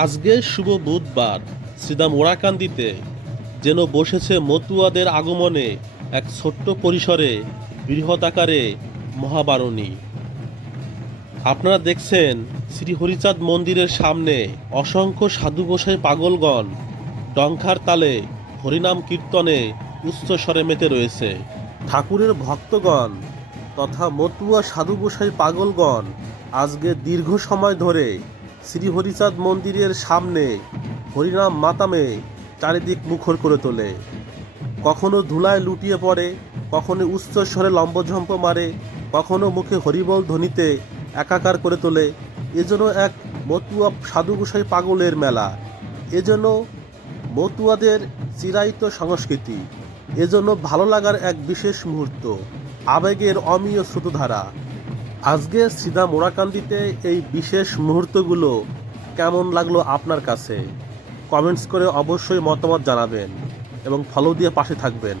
আজকে শুভ বুধবার। শ্রীদাম ওরাকান্দিতে যেন বসেছে মতুয়াদের আগমনে এক ছোট্ট পরিসরে বৃহদাকারে মহাবারণী। আপনারা দেখছেন শ্রী হরিচাঁদ মন্দিরের সামনে অসংখ্য সাধু গোসাই পাগলগণ ডঙ্কার তালে হরিনাম কীর্তনে উচ্চস্বরে মেতে রয়েছে। ঠাকুরের ভক্তগণ তথা মতুয়া সাধু গোসাই পাগলগণ আজকে দীর্ঘ সময় ধরে শ্রী হরিচাঁদ মন্দিরের সামনে হরিনাম মাতামে চারিদিক মুখর করে তোলে। কখনো ধুলায় লুটিয়ে পড়ে, কখনো উচ্চস্বরে লম্বঝম্প মারে, কখনো মুখে হরিবল ধ্বনিতে একাকার করে তোলে। এজন্য এক মতুয়া সাধু গোসাই পাগলের মেলা। এজন্য মতুয়াদের চিরায়িত সংস্কৃতি। এজন্য ভালো লাগার এক বিশেষ মুহূর্ত। আবেগের অমীয় স্রোতধারা। আজকে সিদা মোড়াকান্দিতে এই বিশেষ মুহূর্তগুলো কেমন লাগল আপনার কাছে? কমেন্টস করে অবশ্যই মতামত জানাবেন এবং ফলো দিয়ে পাশে থাকবেন।